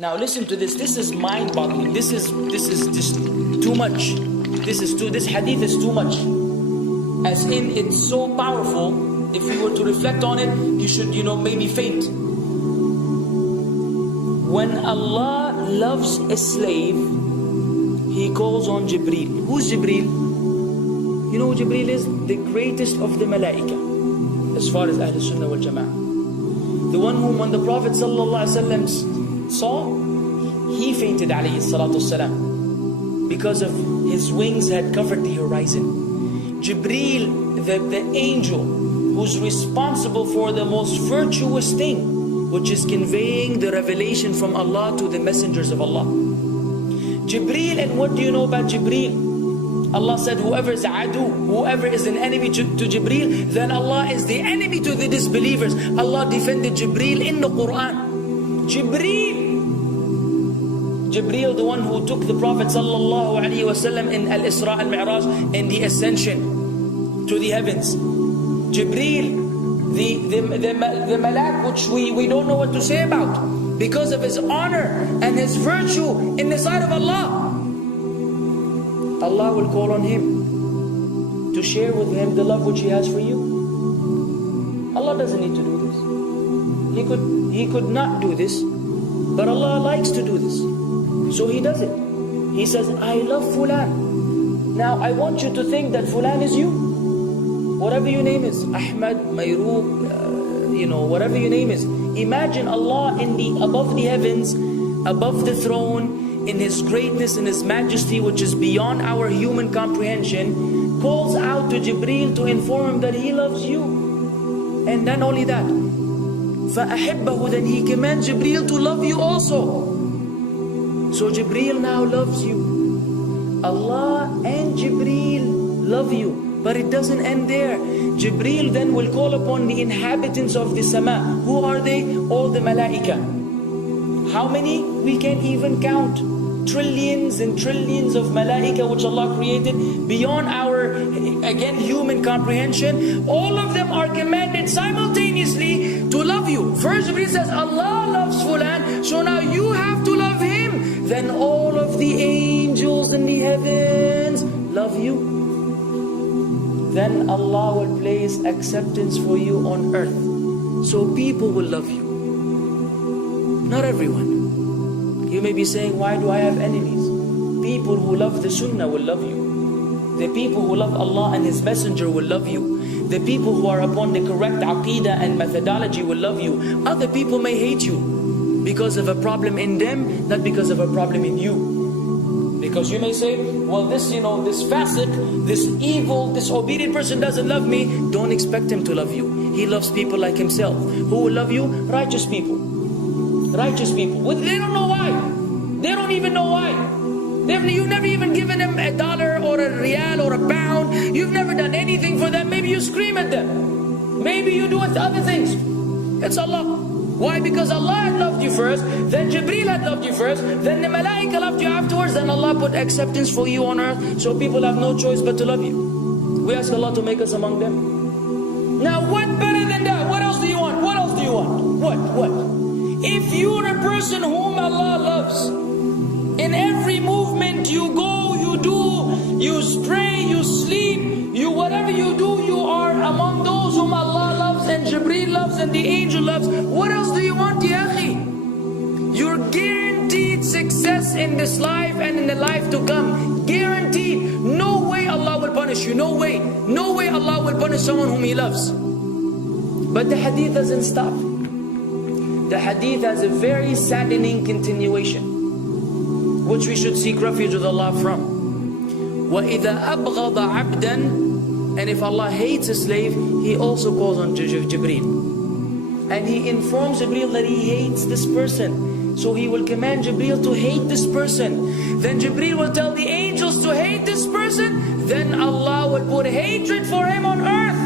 Now listen to this. This is mind-boggling. This is just too much. This hadith is too much. As in, it's so powerful. If you were to reflect on it, you should, maybe faint. When Allah loves a slave, He calls on Jibreel. Who's Jibreel? You know who Jibreel is? The greatest of the malaika, as far as Ahl Sunnah wal Jama'ah. The one whom when the Prophet ﷺ saw, he fainted alayhi salatu wasalam, because of his wings had covered the horizon. Jibreel, the angel who's responsible for the most virtuous thing, which is conveying the revelation from Allah to the messengers of Allah. Jibreel, and what do you know about Jibreel? Allah said, whoever is adu, whoever is an enemy to Jibreel, then Allah is the enemy to the disbelievers. Allah defended Jibreel in the Quran. Jibreel, the one who took the Prophet ﷺ in Al-Isra al-Mi'raj, in the ascension to the heavens. Jibreel, the malak, which we don't know what to say about, because of his honor and his virtue in the sight of Allah. Allah will call on him to share with him the love which He has for you. Allah doesn't need to do this. He could not do this, but Allah likes to do this, so He does it. He says, I love Fulan. Now I want you to think that Fulan is you. Whatever your name is, Ahmad, Mayroub, whatever your name is. Imagine Allah above the heavens, above the throne, in His greatness and His majesty, which is beyond our human comprehension, calls out to Jibreel to inform him that He loves you. And then only that, فَأَحِبَّهُ, then He commands Jibreel to love you also. So Jibreel now loves you. Allah and Jibreel love you. But it doesn't end there. Jibreel then will call upon the inhabitants of the sama. Who are they? All the malaika. How many? We can't even count. Trillions and trillions of malaika which Allah created beyond our, again, human comprehension. All of them are commanded simultaneously to love you. First Jibreel says, Allah loves Fulan, so now you have to love him. Then all of the angels in the heavens love you. Then Allah will place acceptance for you on earth. So people will love you. Not everyone. You may be saying, why do I have enemies? People who love the Sunnah will love you. The people who love Allah and His Messenger will love you. The people who are upon the correct aqidah and methodology will love you. Other people may hate you because of a problem in them, not because of a problem in you. Because you may say, well, this fasiq, this evil, disobedient person doesn't love me. Don't expect him to love you. He loves people like himself. Who will love you? Righteous people. Righteous people. They don't know why. They don't even know why. You've never even given them $1 or a riyal or a pound. You've never done anything for them. Maybe you scream at them. Maybe you do other things. It's Allah. Why? Because Allah had loved you first, then Jibreel had loved you first, then the malaika loved you afterwards, then Allah put acceptance for you on earth, so people have no choice but to love you. We ask Allah to make us among them. Now what better than that? What else do you want? What else do you want? What? If you're a person whom Allah loves, in every movement you go, you do, you pray, you sleep, whatever you do, you are among those whom Allah loves and Jibreel loves and the angel loves. What else do you want, ya akhi? You're guaranteed success in this life and in the life to come. Guaranteed. No way Allah will punish you. No way. No way Allah will punish someone whom He loves. But the hadith doesn't stop. The hadith has a very saddening continuation, which we should seek refuge with Allah from. وَإِذَا أَبْغَضَ عَبْدًا, and if Allah hates a slave, He also calls on Jibreel. And He informs Jibreel that He hates this person. So He will command Jibreel to hate this person. Then Jibreel will tell the angels to hate this person. Then Allah will put hatred for him on earth.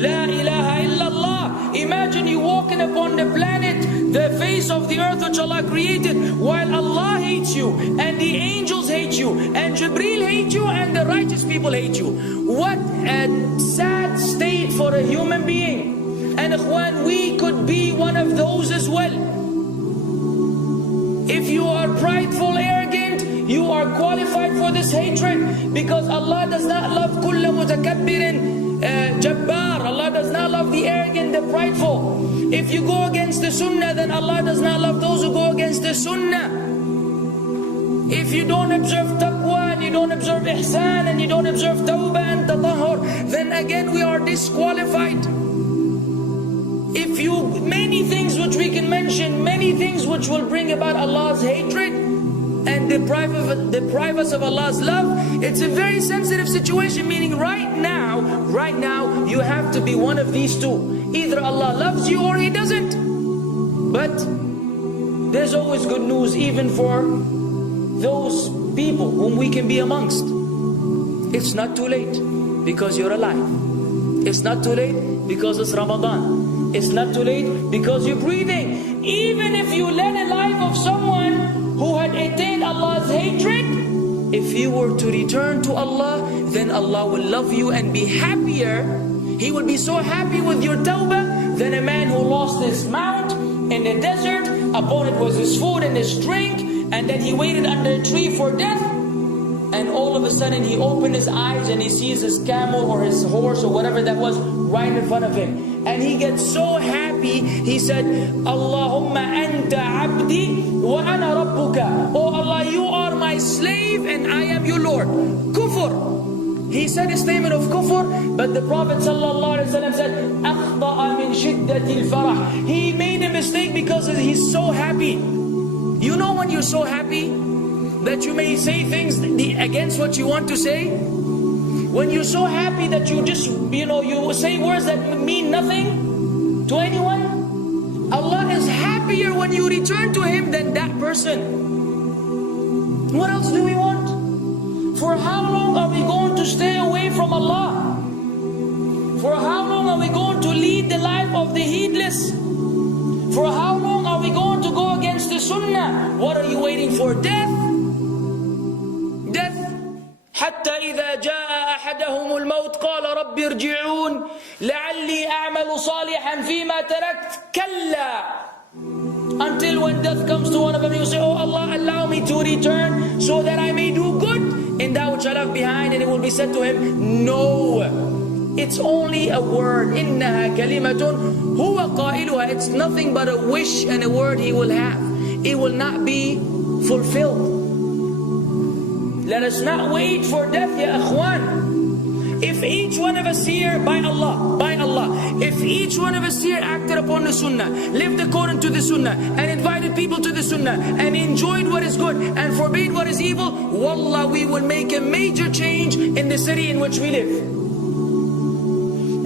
La ilaha illallah. Imagine you walking upon the planet, the face of the earth which Allah created, while Allah hates you, and the angels hate you, and Jibreel hates you, and the righteous people hate you. What a sad state for a human being. And ikhwan, we could be one of those as well. If you are prideful, arrogant, you are qualified for this hatred, because Allah does not love kulla mutakabbirin jabbar. Allah does not love the arrogant, the prideful. If you go against the sunnah, then Allah does not love those who go against the sunnah. If you don't observe taqwa, and you don't observe ihsan, and you don't observe tawbah and tatahur, then again we are disqualified. If you, many things which we can mention, many things which will bring about Allah's hatred and deprive us of Allah's love. It's a very sensitive situation, meaning right now, you have to be one of these two. Either Allah loves you or He doesn't. But there's always good news even for those people whom we can be amongst. It's not too late because you're alive. It's not too late because it's Ramadan. It's not too late because you're breathing. Even if you led a life of someone who had attained Allah's hatred, if you were to return to Allah, then Allah will love you and be happier. He will be so happy with your tawbah than a man who lost his mount in the desert. Upon it was his food and his drink, and then he waited under a tree for death, and all of a sudden he opened his eyes and he sees his camel or his horse or whatever that was right in front of him, and he gets so happy. He said, Allahumma anta abdi wa ana rabbuka. Oh Allah, you are my slave and I am your Lord. Kufr. He said a statement of kufr, but the Prophet ﷺ said, أخطأ من شدة الفرح. He made a mistake because he's so happy. You know when you're so happy that you may say things against what you want to say? When you're so happy that you just, you say words that mean nothing to anyone? Allah is happier when you return to Him than that person. What else do we want? For how long are we going to stay away from Allah? For how long are we going to lead the life of the heedless? For how long are we going to go against the sunnah? What are you waiting for? Death? Death. حتى إذا جاء أحدهم الموت قال رب ارجعون لعلي أعمل صالحا فيما تركت كلا. Until when death comes to one of them, you say, oh Allah, allow me to return so that I may do good in that which I left behind. And it will be said to him, no, it's only a word. إِنَّهَا كَلِمَةٌ هُوَ قَائِلُهَا. It's nothing but a wish and a word he will have. It will not be fulfilled. Let us not wait for death, ya akhwan. If each one of us here, by Allah, if each one of us here acted upon the sunnah, lived according to the sunnah, and invited people to the sunnah, and enjoyed what is good, and forbade what is evil, wallah, we will make a major change in the city in which we live.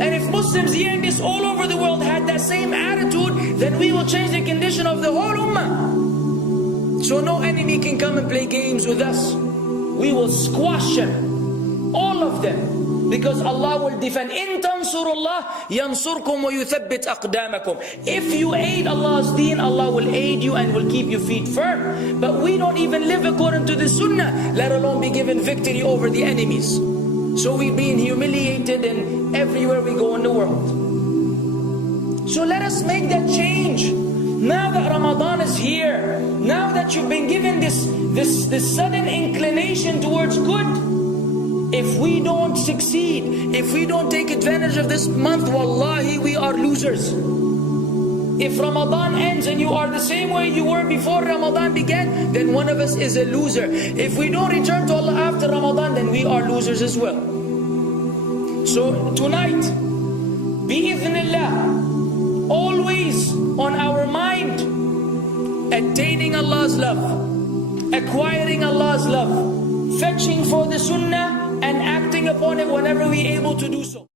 And if Muslims hearing this all over the world had that same attitude, then we will change the condition of the whole ummah. So no enemy can come and play games with us. We will squash them, all of them. Because Allah will defend. إِن تَنْصُرُ اللَّهِ يَنْصُرْكُمْ وَيُثَبِّتْ أَقْدَامَكُمْ. If you aid Allah's deen, Allah will aid you and will keep your feet firm. But we don't even live according to the sunnah, let alone be given victory over the enemies. So we're being humiliated in everywhere we go in the world. So let us make that change. Now that Ramadan is here, now that you've been given this sudden inclination towards good, if we don't succeed, if we don't take advantage of this month, wallahi, we are losers. If Ramadan ends and you are the same way you were before Ramadan began, then one of us is a loser. If we don't return to Allah after Ramadan, then we are losers as well. So tonight, bi'idhnillah, always on our mind, attaining Allah's love, acquiring Allah's love, fetching for the sunnah, and acting upon it whenever we're able to do so.